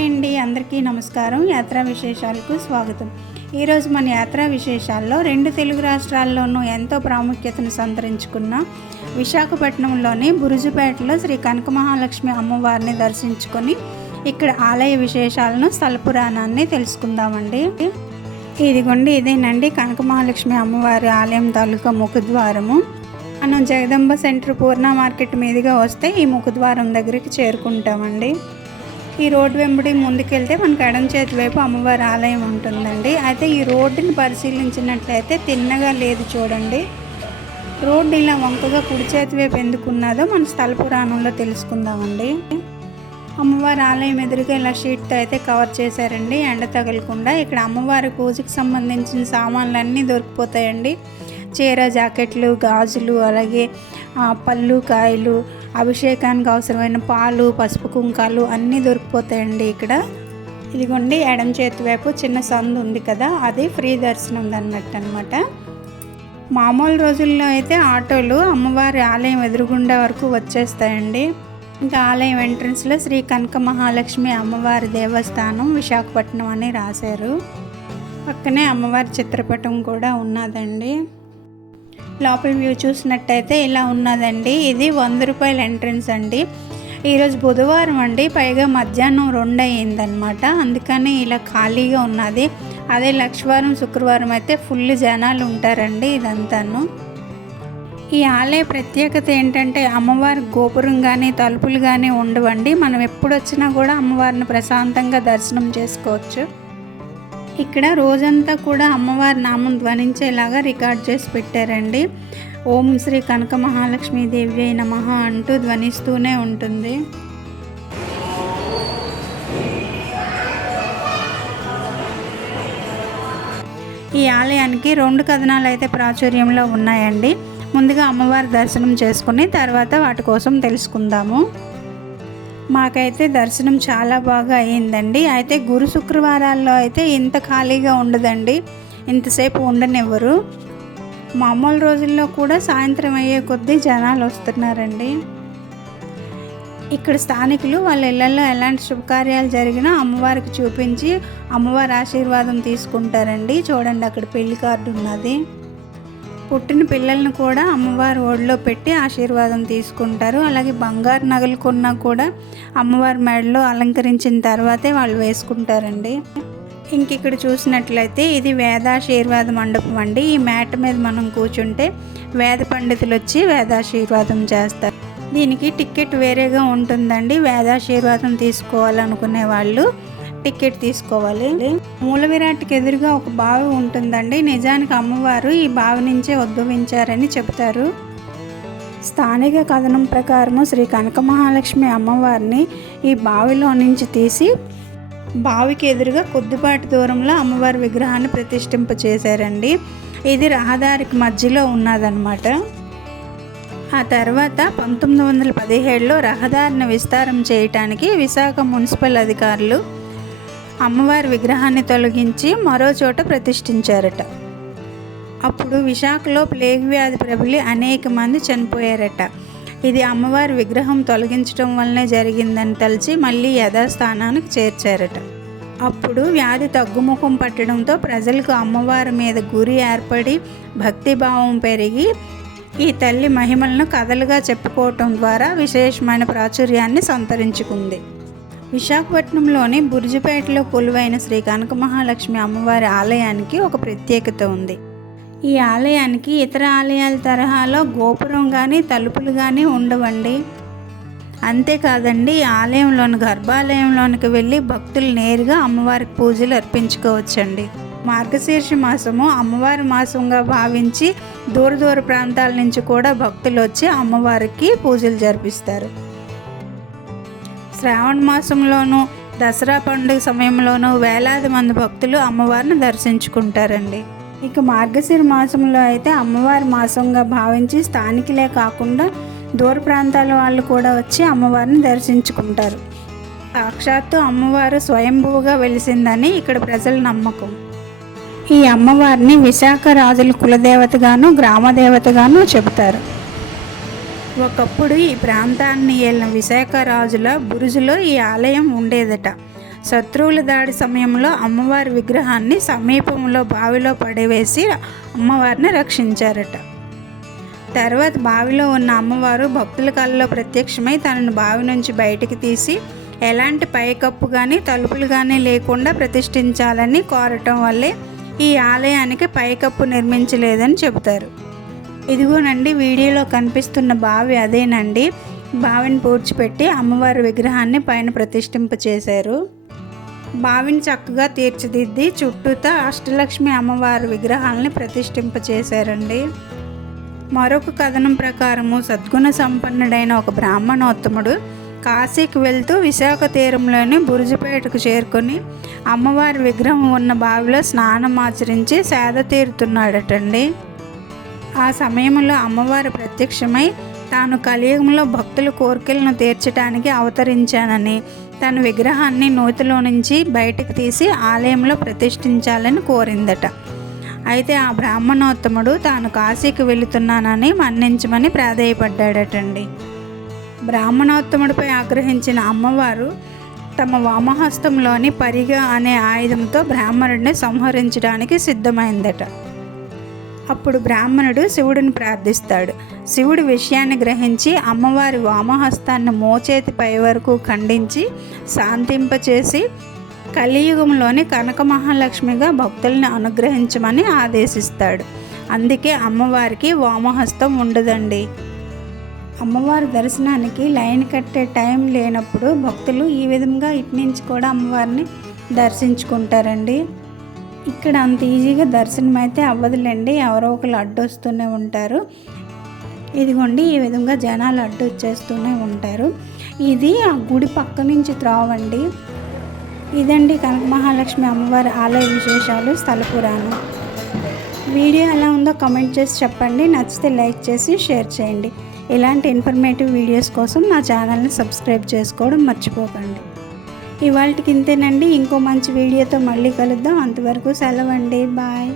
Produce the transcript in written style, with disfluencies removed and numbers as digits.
Hi అండి, అందరికీ నమస్కారం. యాత్రా విశేషాలకు స్వాగతం. ఈరోజు మన యాత్రా విశేషాల్లో 2 తెలుగు రాష్ట్రాల్లోనూ ఎంతో ప్రాముఖ్యతను సంతరించుకున్న విశాఖపట్నంలోని బురుజుపేటలో శ్రీ కనక మహాలక్ష్మి అమ్మవారిని దర్శించుకొని ఇక్కడ ఆలయ విశేషాలను, స్థల పురాణాన్ని తెలుసుకుందామండి. ఇదిగోండి, ఇదేనండి కనక మహాలక్ష్మి అమ్మవారి ఆలయం తాలూకా ముఖద్వారము. మనం జగదంబ సెంటర్ పూర్ణ మార్కెట్ మీదుగా వస్తే ఈ ముఖద్వారం దగ్గరికి చేరుకుంటామండి. ఈ రోడ్డు వెంబడి ముందుకెళ్తే మనకు ఎడం చేతి వైపు అమ్మవారి ఆలయం ఉంటుందండి. అయితే ఈ రోడ్డుని పరిశీలించినట్లయితే తిన్నగా లేదు చూడండి. రోడ్డు ఇలా వంకగా కుడి చేతి వైపు ఎందుకున్నదో మన స్థల పురాణంలో తెలుసుకుందామండి. అమ్మవారి ఆలయం ఎదురుగా ఇలా షీట్తో అయితే కవర్ చేశారండి, ఎండ తగలకుండా. ఇక్కడ అమ్మవారి పూజకి సంబంధించిన సామాన్లన్నీ దొరికిపోతాయండి. చీర, జాకెట్లు, గాజులు, అలాగే పళ్ళు, కాయలు, అభిషేకానికి అవసరమైన పాలు, పసుపు, కుంకాలు అన్నీ దొరికిపోతాయండి ఇక్కడ. ఇదిగోండి, ఎడం చేతి వైపు చిన్న సందు ఉంది కదా, అది ఫ్రీ దర్శనం అన్నట్టు అనమాట. మామూలు రోజుల్లో అయితే ఆటోలు అమ్మవారి ఆలయం ఎదురుగుండా వరకు వచ్చేస్తాయండి. ఇంకా ఆలయం ఎంట్రన్స్లో శ్రీ కనక మహాలక్ష్మి అమ్మవారి దేవస్థానం విశాఖపట్నం అని రాశారు. పక్కనే అమ్మవారి చిత్రపటం కూడా ఉన్నదండి. లోపల వ్యూ చూసినట్టయితే ఇలా ఉన్నదండి. ఇది 100 రూపాయల ఎంట్రన్స్ అండి. ఈరోజు బుధవారం అండి, పైగా మధ్యాహ్నం 2 అయ్యిందనమాట. అందుకని ఇలా ఖాళీగా ఉన్నది. అదే లక్షవారం, శుక్రవారం అయితే ఫుల్ జనాలు ఉంటారండి ఇదంతాను. ఈ ఆలయ ప్రత్యేకత ఏంటంటే అమ్మవారి గోపురం కానీ తలుపులు కానీ ఉండవండి. మనం ఎప్పుడు వచ్చినా కూడా అమ్మవారిని ప్రశాంతంగా దర్శనం చేసుకోవచ్చు. ఇక్కడ రోజంతా కూడా అమ్మవారి నామం ధ్వనించేలాగా రికార్డ్ చేసి పెట్టారండి. ఓం శ్రీ కనక మహాలక్ష్మి దేవి నమః అంటూ ధ్వనిస్తూనే ఉంటుంది. ఈ ఆలయానికి 2 కథనాలు అయితే ప్రాచుర్యంలో ఉన్నాయండి. ముందుగా అమ్మవారి దర్శనం చేసుకుని తర్వాత వాటి కోసం తెలుసుకుందాము. మాకైతే దర్శనం చాలా బాగా అయ్యిందండి. అయితే గురు శుక్రవారాల్లో అయితే ఇంత ఖాళీగా ఉండదండి, ఇంతసేపు ఉండనివ్వరు. మామూలు రోజుల్లో కూడా సాయంత్రం అయ్యే కొద్దీ జనాలు వస్తున్నారండి. ఇక్కడ స్థానికులు వాళ్ళ ఇళ్లలో ఎలాంటి శుభకార్యాలు జరిగినా అమ్మవారికి చూపించి అమ్మవారి ఆశీర్వాదం తీసుకుంటారండి. చూడండి, అక్కడ పెళ్లి కార్డు ఉన్నది. పుట్టిన పిల్లలను కూడా అమ్మవారి ఒడిలో పెట్టి ఆశీర్వాదం తీసుకుంటారు. అలాగే బంగారు నగలు కొన్నా కూడా అమ్మవారి మెడలో అలంకరించిన తర్వాతే వాళ్ళు వేసుకుంటారండి. ఇంక ఇక్కడ చూసినట్లయితే ఇది వేదాశీర్వాద మండపం అండి. ఈ మ్యాట్ మీద మనం కూర్చుంటే వేద పండితులు వచ్చి వేదాశీర్వాదం చేస్తారు. దీనికి టికెట్ వేరేగా ఉంటుందండి. వేదాశీర్వాదం తీసుకోవాలనుకునే వాళ్ళు టికెట్ తీసుకోవాలి. మూల విరాట్కి ఎదురుగా ఒక బావి ఉంటుందండి. నిజానికి అమ్మవారు ఈ బావి నుంచే ఉద్భవించారని చెబుతారు. స్థానిక కథనం ప్రకారము శ్రీ కనక మహాలక్ష్మి అమ్మవారిని ఈ బావిలో నుంచి తీసి బావికి ఎదురుగా కొద్దిపాటి దూరంలో అమ్మవారి విగ్రహాన్ని ప్రతిష్ఠింప చేశారండి. ఇది రహదారికి మధ్యలో ఉన్నదన్నమాట. ఆ తర్వాత 1917లో రహదారిని విస్తారం చేయటానికి విశాఖ మున్సిపల్ అధికారులు అమ్మవారి విగ్రహాన్ని తొలగించి మరో చోట ప్రతిష్ఠించారట. అప్పుడు విశాఖలో ప్లేగ్ వ్యాధి ప్రబలి అనేక మంది చనిపోయారట. ఇది అమ్మవారి విగ్రహం తొలగించడం వల్లనే జరిగిందని తలచి మళ్ళీ యథాస్థానానికి చేర్చారట. అప్పుడు వ్యాధి తగ్గుముఖం పట్టడంతో ప్రజలకు అమ్మవారి మీద గురి ఏర్పడి భక్తిభావం పెరిగి ఈ తల్లి మహిమలను కథలుగా చెప్పుకోవటం ద్వారా విశేషమైన ప్రాచుర్యాన్ని సంతరించుకుంది. విశాఖపట్నంలోని బురుజుపేటలో కొలువైన శ్రీ కనక మహాలక్ష్మి అమ్మవారి ఆలయానికి ఒక ప్రత్యేకత ఉంది. ఈ ఆలయానికి ఇతర ఆలయాల తరహాలో గోపురం కానీ తలుపులు కానీ ఉండవండి. అంతేకాదండి, ఈ ఆలయంలోని గర్భాలయంలోనికి వెళ్ళి భక్తులు నేరుగా అమ్మవారికి పూజలు అర్పించుకోవచ్చండి. మార్గశీర్ష మాసము అమ్మవారి మాసంగా భావించి దూర ప్రాంతాల నుంచి కూడా భక్తులు వచ్చి అమ్మవారికి పూజలు జరిపిస్తారు. శ్రావణ మాసంలోనూ దసరా పండుగ సమయంలోనూ వేలాది మంది భక్తులు అమ్మవారిని దర్శించుకుంటారండి. ఇక మార్గశిర మాసంలో అయితే అమ్మవారి మాసంగా భావించి స్థానికులే కాకుండా దూర ప్రాంతాల వాళ్ళు కూడా వచ్చి అమ్మవారిని దర్శించుకుంటారు. సాక్షాత్తు అమ్మవారు స్వయంభూగా వెలిసిందని ఇక్కడ ప్రజల నమ్మకం. ఈ అమ్మవారిని విశాఖ రాజుల కులదేవతగాను గ్రామదేవతగాను చెబుతారు. ఒకప్పుడు ఈ ప్రాంతాన్ని ఏలిన విశాఖ రాజుల బురుజులో ఈ ఆలయం ఉండేదట. శత్రువుల దాడి సమయంలో అమ్మవారి విగ్రహాన్ని సమీపంలో బావిలో పడవేసి అమ్మవారిని రక్షించారట. తర్వాత బావిలో ఉన్న అమ్మవారు భక్తుల కళ్ళలో ప్రత్యక్షమై తనను బావి నుంచి బయటికి తీసి ఎలాంటి పైకప్పు కానీ తలుపులు కానీ లేకుండా ప్రతిష్ఠించాలని కోరటం వల్లే ఈ ఆలయానికి పైకప్పు నిర్మించలేదని చెబుతారు. ఇదిగోనండి వీడియోలో కనిపిస్తున్న బావి అదేనండి. బావిని పూడ్చిపెట్టి అమ్మవారి విగ్రహాన్ని పైన ప్రతిష్ఠింప చేశారు. బావిని చక్కగా తీర్చిదిద్ది చుట్టూతా అష్టలక్ష్మి అమ్మవారి విగ్రహాలని ప్రతిష్ఠింప చేశారండి. మరొక కథనం ప్రకారము సద్గుణ సంపన్నుడైన ఒక బ్రాహ్మణోత్తముడు కాశీకి వెళ్తూ విశాఖ తీరంలోని బురుజుపేటకు చేరుకొని అమ్మవారి విగ్రహం ఉన్న బావిలో స్నానం ఆచరించి సేద తీరుతున్నాడటండి. ఆ సమయంలో అమ్మవారు ప్రత్యక్షమై తాను కలియుగంలో భక్తుల కోరికలను తీర్చడానికి అవతరించానని తన విగ్రహాన్ని నూతిలో నుంచి బయటకు తీసి ఆలయంలో ప్రతిష్ఠించాలని కోరిందట. అయితే ఆ బ్రాహ్మణోత్తముడు తాను కాశీకి వెళుతున్నానని మన్నించమని ప్రాధేయపడ్డాడటండి. బ్రాహ్మణోత్తముడిపై ఆగ్రహించిన అమ్మవారు తమ వామహస్తంలోని పరిగ అనే ఆయుధంతో బ్రాహ్మణుడిని సంహరించడానికి సిద్ధమైందట. అప్పుడు బ్రాహ్మణుడు శివుడిని ప్రార్థిస్తాడు. శివుడి విషయాన్ని గ్రహించి అమ్మవారి వామహస్తాన్ని మోచేతి పై వరకు ఖండించి శాంతింపచేసి కలియుగంలోని కనక మహాలక్ష్మిగా భక్తుల్ని అనుగ్రహించమని ఆదేశిస్తాడు. అందుకే అమ్మవారికి వామహస్తం ఉండదండి. అమ్మవారి దర్శనానికి లైన్ కట్టే టైం లేనప్పుడు భక్తులు ఈ విధంగా ఇటు నుంచి కూడా అమ్మవారిని దర్శించుకుంటారండి. ఇక్కడ అంత ఈజీగా దర్శనం అయితే అవ్వదులేండి, ఎవరో ఒకరు అడ్డు వస్తూనే ఉంటారు. ఇదిగోండి ఈ విధంగా జనాలు అడ్డు వచ్చేస్తూనే ఉంటారు. ఇది ఆ గుడి పక్క నుంచి త్రోవండి. ఇదండి కనక మహాలక్ష్మి అమ్మవారి ఆలయ విశేషాలు, స్థల పురాణం. వీడియో ఎలా ఉందో కామెంట్ చేసి చెప్పండి. నచ్చితే లైక్ చేసి షేర్ చేయండి. ఇలాంటి ఇన్ఫర్మేటివ్ వీడియోస్ కోసం నా ఛానల్ని సబ్స్క్రైబ్ చేసుకోవడం మర్చిపోకండి. ఇవాళకి ఇంతేనండి. ఇంకో మంచి వీడియోతో మళ్ళీ కలుద్దాం. అంతవరకు సెలవండి. బాయ్.